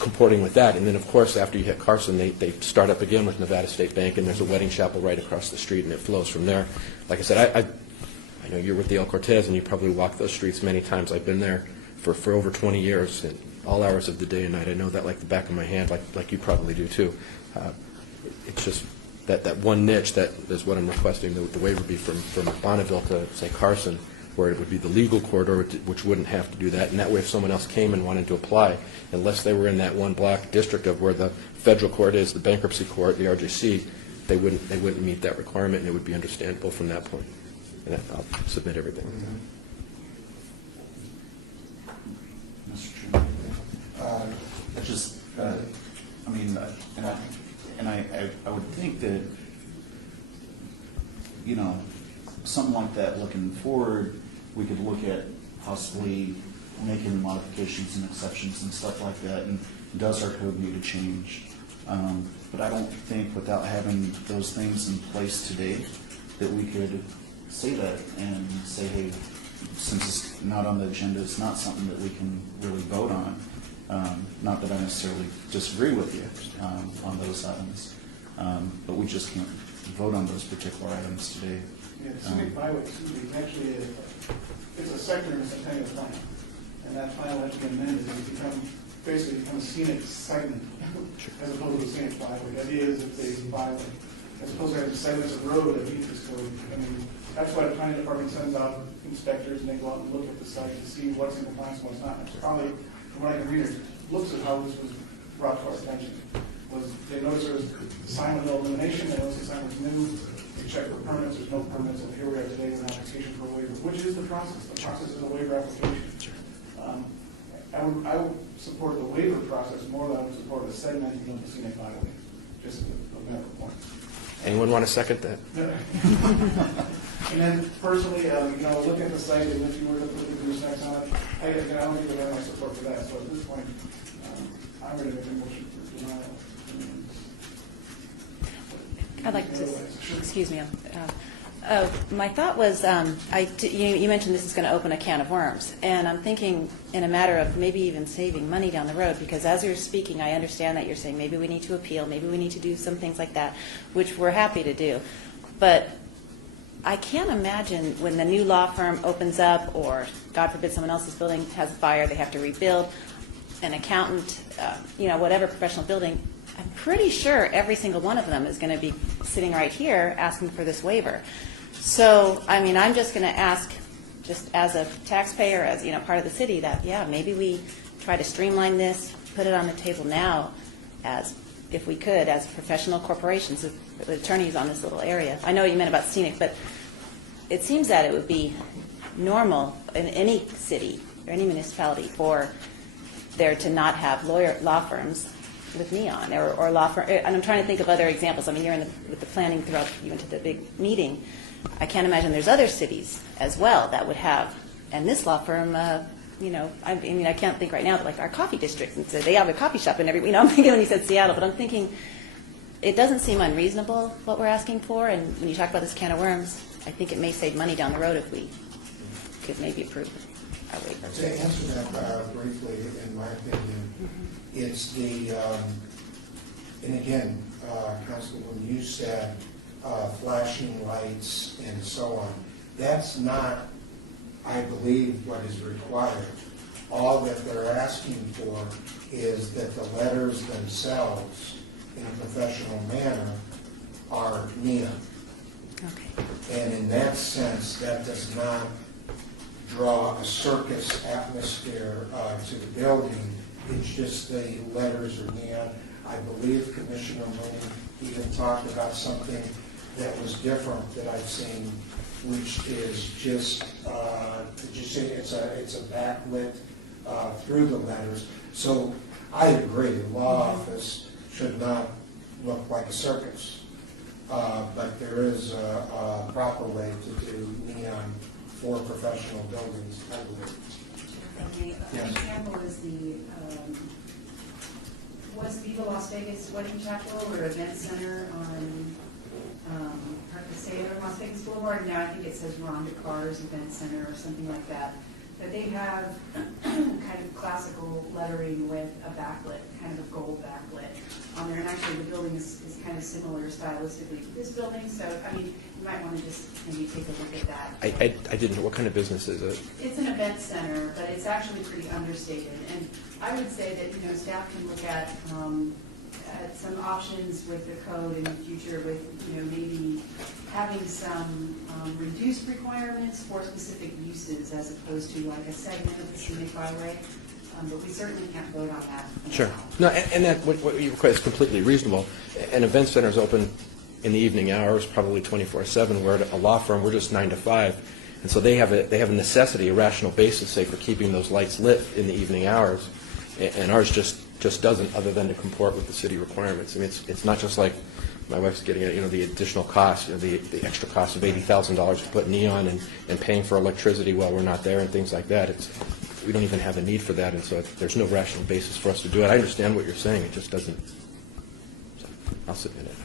comporting with that. And then, of course, after you hit Carson, they start up again with Nevada State Bank, and there's a wedding chapel right across the street, and it flows from there. Like I said, I know you're with the El Cortez, and you probably walk those streets many times. I've been there for over 20 years, and all hours of the day and night. I know that like the back of my hand, like you probably do too. It's just that one niche that is what I'm requesting the waiver be from Bonneville to, say, Carson, where it would be the legal corridor, which wouldn't have to do that. And that way, if someone else came and wanted to apply, unless they were in that 1 block district of where the federal court is, the bankruptcy court, the RJC, they wouldn't meet that requirement, and it would be understandable from that point. And I'll submit everything. Mr. Chairman, I would think that, something like that looking forward, we could look at possibly making modifications and exceptions and stuff like that, and does our code need to change? But I don't think without having those things in place today that we could say that and say, hey, since it's not on the agenda, it's not something that we can really vote on. Not that I necessarily disagree with you on those items, but we just can't vote on those particular items today. Yeah, the scenic byway, is actually it's a sector in the Centennial Plan, and that plan will actually amended and basically become a scenic segment as opposed to a scenic byway. The idea is it's a byway as opposed to having segments of road that meet this code. I mean, that's why the planning department sends out inspectors and they go out and look at the site to see what's in compliance and what's not. It's probably, from what I can read, it looks at how this was brought to our attention. They noticed there was a sign with no illumination, they noticed the sign was new, they checked for permits, there's no permits, and here we are today with an application for a waiver, which is the process. The process is a waiver application. I would support the waiver process more than I would support the segmenting of the scenic byway, just a matter of point. Anyone want to second that? And then personally, looking at the site, and if you were to look at the specs on it, I don't think I have my support for that. So at this point, I'm ready to make a motion for denial. I'd like to, excuse me. My thought was, you mentioned this is going to open a can of worms, and I'm thinking in a matter of maybe even saving money down the road, because as you're speaking, I understand that you're saying maybe we need to appeal, maybe we need to do some things like that, which we're happy to do. But I can't imagine when the new law firm opens up, or God forbid someone else's building has a fire, they have to rebuild, an accountant, whatever professional building, I'm pretty sure every single one of them is going to be sitting right here asking for this waiver. So, I'm just going to ask, just as a taxpayer, as part of the city, that maybe we try to streamline this, put it on the table now, as if we could, as professional corporations with attorneys on this little area. I know what you meant about scenic, but it seems that it would be normal in any city or any municipality for there to not have law firms with neon or law firm. And I'm trying to think of other examples. You're with the planning throughout, you went to the big meeting. I can't imagine there's other cities as well that would have, and this law firm, I can't think right now, but like our coffee district, and so they have a coffee shop in every, I'm thinking when you said Seattle, but I'm thinking it doesn't seem unreasonable what we're asking for, and when you talk about this can of worms, I think it may save money down the road if we could maybe approve our waiver. To answer that briefly, in my opinion, it's the, and again, Councilwoman, you said flashing lights and so on. That's not, I believe, what is required. All that they're asking for is that the letters themselves, in a professional manner, are neon. Okay. And in that sense, that does not draw a circus atmosphere to the building. It's just the letters are neon. I believe Commissioner Moon even talked about something that was different that I've seen, which is just say it's a backlit through the letters. So I agree, the law office should not look like a circus, but there is a proper way to do neon for professional buildings, I believe. An example is was Viva Las Vegas Wedding Chapel or Event Center on Park Paseo, Las Vegas Boulevard. Now I think it says Rhonda Carr's Event Center or something like that. But they have kind of classical lettering with a backlit, kind of a gold backlit on there. And actually the building is kind of similar stylistically to this building. So, you might want to just maybe take a look at that. I didn't know, what kind of business is it? It's an event center, but it's actually pretty understated. And I would say that, staff can look at some options with the code in the future with, maybe having some reduced requirements for specific uses as opposed to like a segment of the scenic byway. But we certainly can't vote on that. Sure. No, and that what you require is completely reasonable. An event center is open in the evening hours, probably 24/7, where a law firm, we're just 9 to 5. And so they have a necessity, a rational basis, say, for keeping those lights lit in the evening hours. And ours just doesn't, other than to comport with the city requirements. It's not just like my wife's getting the additional cost, the extra cost of $80,000 to put neon and paying for electricity while we're not there and things like that. We don't even have a need for that, and so there's no rational basis for us to do it. I understand what you're saying, it just doesn't. So I'll submit it.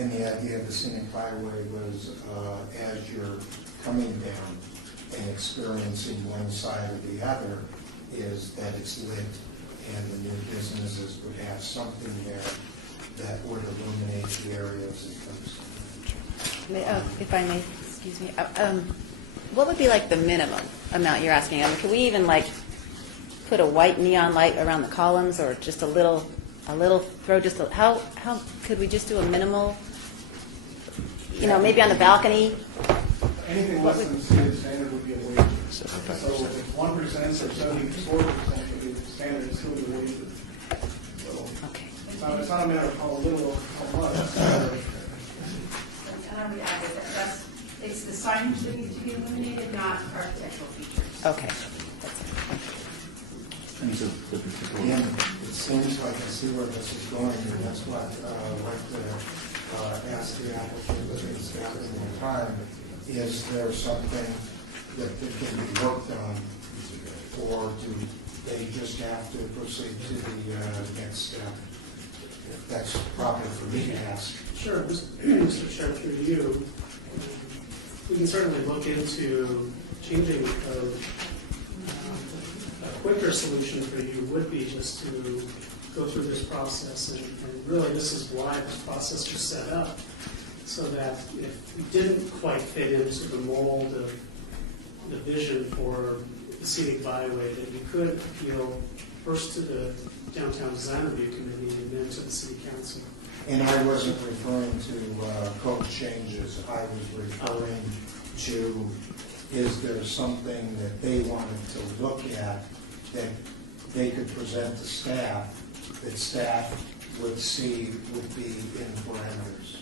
And the idea of the scenic byway was as you're coming down and experiencing one side or the other, is that it's lit and the new businesses would have something there that would illuminate the areas and things. If I may, excuse me, what would be like the minimum amount you're asking? Can we even put a white neon light around the columns, or just a little throw just a, how could we just do a minimal, maybe on the balcony? Anything less than the city standard would be a waiver. So if 1% or 74% would be the standard, it's still a waiver. So Okay. it's not a matter of how little or how much. And I would add that it's the signage that needs to be illuminated, not architectural features. Okay. Again, it seems like I see where this is going, and that's what I'd like to ask the applicant, that is gathering more time. Is there something that can be worked on, or do they just have to proceed to the next step? if that's proper for me to ask. Sure, Mr. Chair, through you, we can certainly look into changing the code. A quicker solution for you would be just to go through this process, and really this is why this process was set up, so that if we didn't quite fit into the mold of the vision for the scenic byway, that you could appeal first to the Downtown Design Review Committee and then to the City Council. And I wasn't referring to code changes. I was referring to, is there something that they wanted to look at that they could present to staff, that staff would see would be in parameters?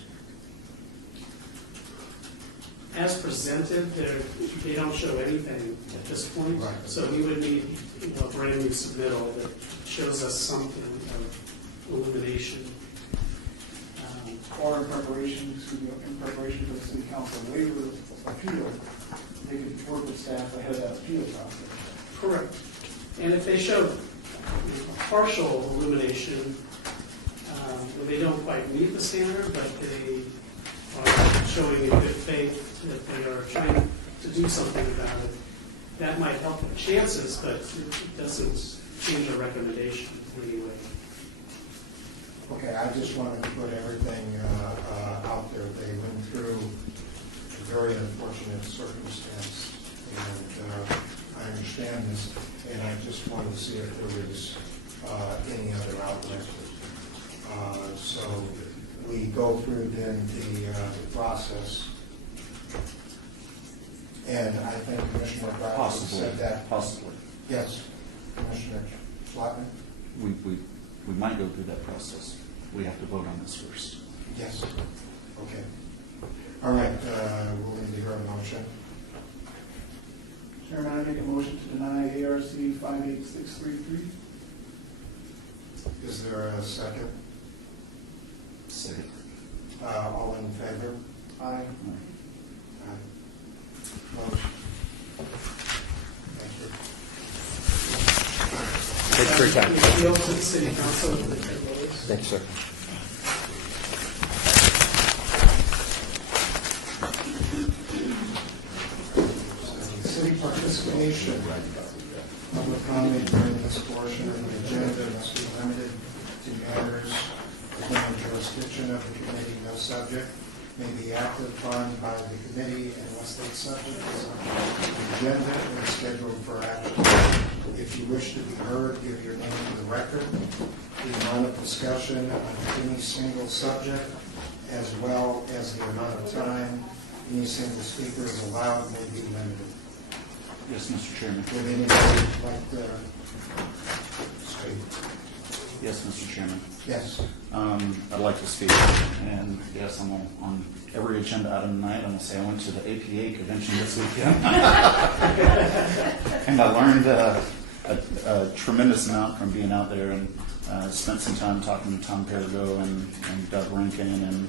As presented, they don't show anything at this point. Right. So we would need a brand new submittal that shows us something of illumination. Or in preparation for the city council waiver appeal, they could work with staff ahead of that appeal process. Correct. And if they show partial illumination, where they don't quite meet the standard, but they are showing in good faith that they are trying to do something about it, that might help the chances, but it doesn't change our recommendation in any way. Okay, I just wanted to put everything out there. They went through a very unfortunate circumstance, and I understand this, and I just wanted to see if there was any other outlet. So we go through then the process, and I think Commissioner Brown said that. Possibly. Yes, Commissioner Schlotman? We might go through that process. We have to vote on this first. Yes. Okay. All right, we'll need to hear a motion. Chairman, I make a motion to deny ARC 58633. Is there a second? Second. All in favor? Aye. Aye. Motion. Thank you. Thank you for your time. Appeal to the City Council with the 10 votes. Thank you, sir. City participation. Public comment during this portion of the agenda must be limited to matters within the jurisdiction of the committee. No subject may be acted upon by the committee unless that subject is on the agenda and scheduled for action. If you wish to be heard, give your name to the record. The amount of discussion on any single subject, as well as the amount of time any single speaker is allowed, may be limited. Yes, Mr. Chairman. Would anybody like to speak? Yes, Mr. Chairman. Yes. I'd like to speak, and yes, I'm on every agenda item tonight. I'm going to say I went to the APA convention this weekend. And I learned a tremendous amount from being out there, and spent some time talking to Tom Perigo and Doug Rankin and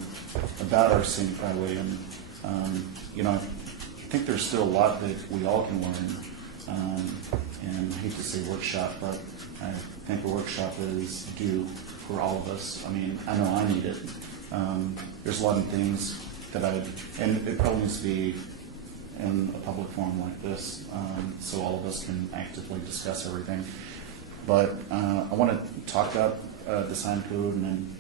about our scenic byway. And, I think there's still a lot that we all can learn. And I hate to say workshop, but I think a workshop is due for all of us. I mean, I know I need it. There's a lot of things that and it probably needs to be in a public forum like this, so all of us can actively discuss everything. But I want to talk about the sign code, and then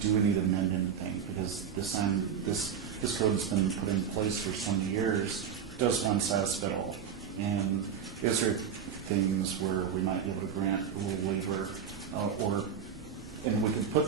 do we need to amend anything? Because this code has been put in place for so many years. Does one satisfy all? And is there things where we might be able to grant a little waiver, and we can put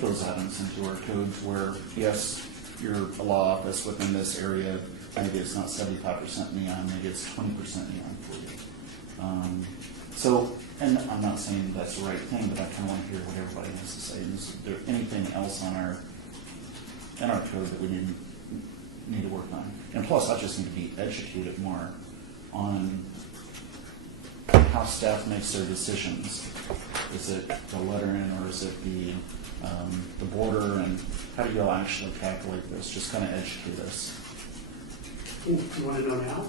those items into our codes where, yes, you're a law office within this area, maybe it's not 75% neon, maybe it's 20% neon for you. So, and I'm not saying that's the right thing, but I kind of want to hear what everybody has to say. Is there anything else in our code that we need to work on? And plus, I just need to be educated more on how staff makes their decisions. Is it the lettering, or is it the border, and how do you all actually calculate this? Just kind of educate us. You want to know now?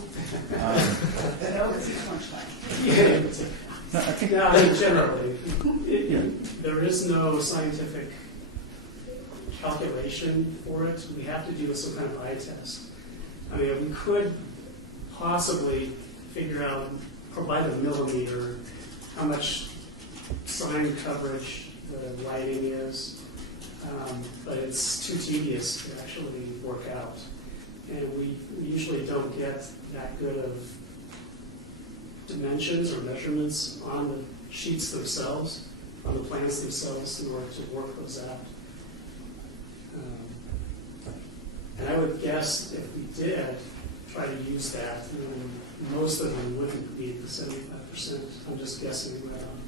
No, it's too much time. Yeah. No, I think Yeah, I mean, generally, there is no scientific calculation for it. We have to do some kind of eye test. I mean, we could possibly figure out, or by the millimeter, how much sign coverage the lighting is, but it's too tedious to actually work out. And we usually don't get that good of dimensions or measurements on the sheets themselves, on the plans themselves, in order to work those out. And I would guess if we did try to use that, then most of them wouldn't be the 75%. I'm just guessing right on.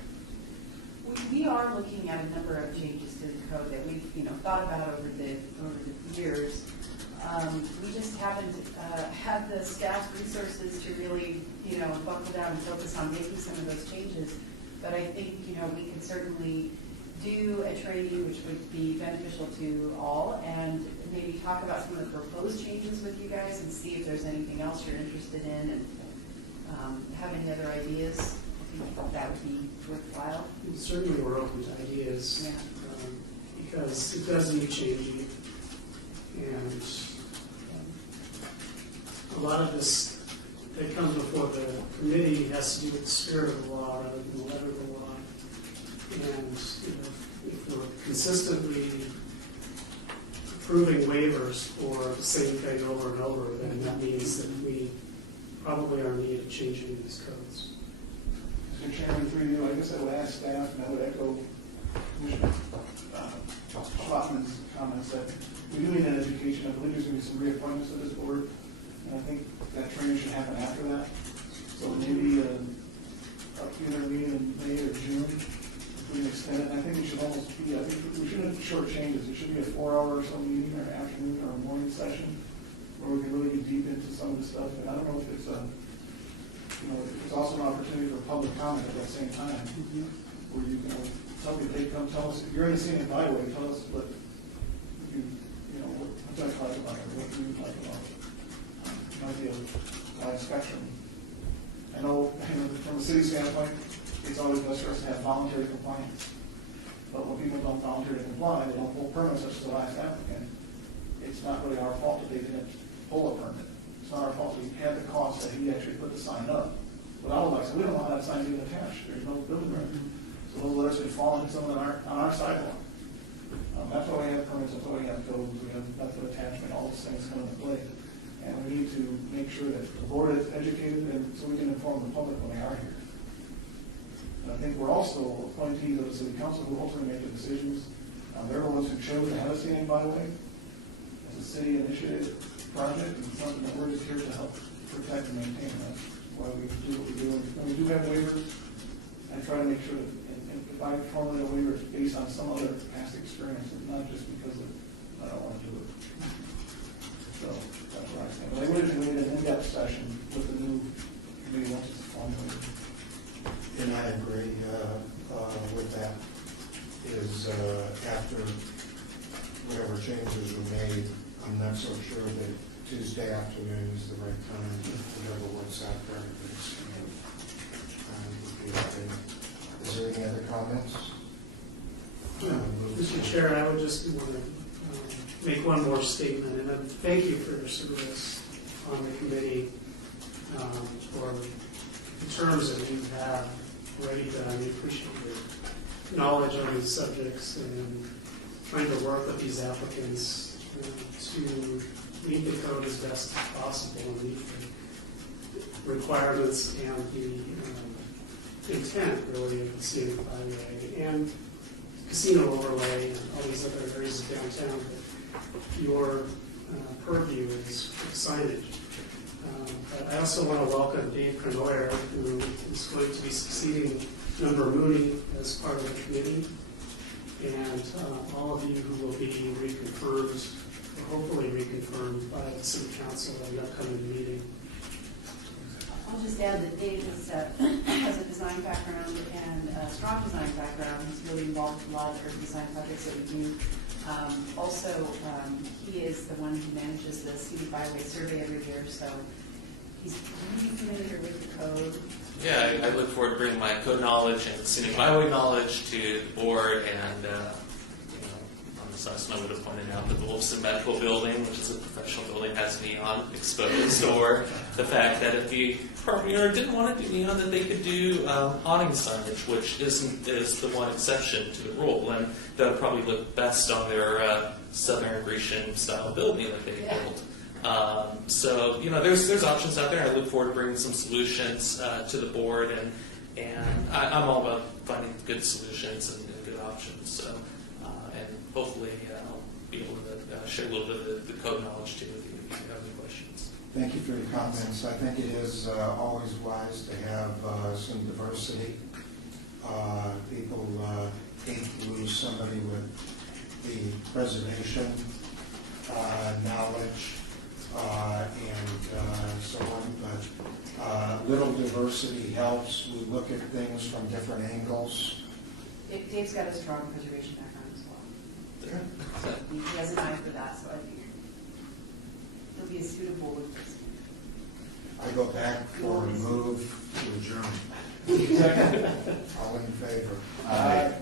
We are looking at a number of changes to the code that we've, thought about over the years. We just haven't had the staff resources to really, buckle down and focus on making some of those changes. But I think, we could certainly do a training which would be beneficial to all, and maybe talk about some of the proposed changes with you guys and see if there's anything else you're interested in, and have any other ideas. I think that would be worthwhile. Certainly we're open to ideas, Yeah. Because it does need changing. And a lot of this that comes before the committee has to do with the spirit of the law rather than the letter of the law. And if we're consistently approving waivers for the same thing over and over, then that means that we probably are in need of changing these codes. Mr. Chairman, through you, I guess I would ask staff, and I would echo Commissioner Schlossman's comments, that we do need an education. I believe there's going to be some reappointments to this board, and I think that training should happen after that. So maybe either a meeting in May or June, we can extend it. And I think it should almost be, I think we shouldn't have short changes. It should be a 4-hour or so meeting, or afternoon, or a morning session, where we can really get deep into some of the stuff. And I don't know if it's it's also an opportunity for public comment at that same time, where you can tell me, hey, come tell us, if you're in the scenic byway, tell us what what you like about it, what you like about it. It might be a wide spectrum. I know, from a city standpoint, it's always best for us to have voluntary compliance. But when people don't volunteer to comply, they don't pull permits, such as the last applicant, it's not really our fault that they didn't pull a permit. It's not our fault that we had the cost that he actually put the sign up. Without a license, we don't know how that sign is even attached. There's no building record. So those letters could fall into someone on our sidewalk. That's why we have permits, that's why we have codes, we have method of attachment, all those things come into play. And we need to make sure that the board is educated, and so we can inform the public when they are here. And I think we're also appointees of the city council who ultimately make the decisions. They're the ones who chose to have a scenic byway as a city initiative project, and something that we're just here to help protect and maintain. That's why we do what we do. And when we do have waivers, I try to make sure that if I formulate a waiver, it's based on some other past experience, and not just because I don't want to do it. So that's what I think. But I would have made an in-depth session with the new committee once it's formulated. And I agree with that, is after whatever changes are made, I'm not so sure that Tuesday afternoon is the right time, whatever works out for everybody. Is there any other comments? Mr. Chair, I would just want to make one more statement, and thank you for your service on the committee, for the terms that you have already done. We appreciate your knowledge on these subjects and trying to work with these applicants to meet the code as best as possible and meet the requirements and the intent, really, of the scenic byway and casino overlay and all these other areas of downtown. But your purview is signage. But I also want to welcome Dave Crenoyer, who is going to be succeeding Member Mooney as part of the committee, and all of you who will be reconfirmed, or hopefully reconfirmed, by the City Council at the upcoming meeting. I'll just add that Dave has a design background and a strong design background. He's really involved in a lot of urban design projects that we do. Also, he is the one who manages the city byway survey every year, so he's really familiar with the code. Yeah, I look forward to bringing my code knowledge and scenic byway knowledge to the board, and on the side, I would have pointed out that the Wolfson Medical Building, which is a professional building, has neon exposed, or the fact that if the property owner didn't want to do neon, that they could do awning signage, which is the one exception to the rule, and that would probably look best on their Southern Grecian style building that they built. So there's options out there. I look forward to bringing some solutions to the board, and I'm all about finding good solutions and good options. So, and hopefully I'll be able to share a little bit of the code knowledge too if you have any questions. Thank you for your comments. I think it is always wise to have some diversity. People hate to lose somebody with the preservation knowledge and so on, but little diversity helps. We look at things from different angles. Dave's got a strong preservation background as well. He has an eye for that, so I think he'll be suitable with this. I go back for a move to adjourn. All in favor? Aye.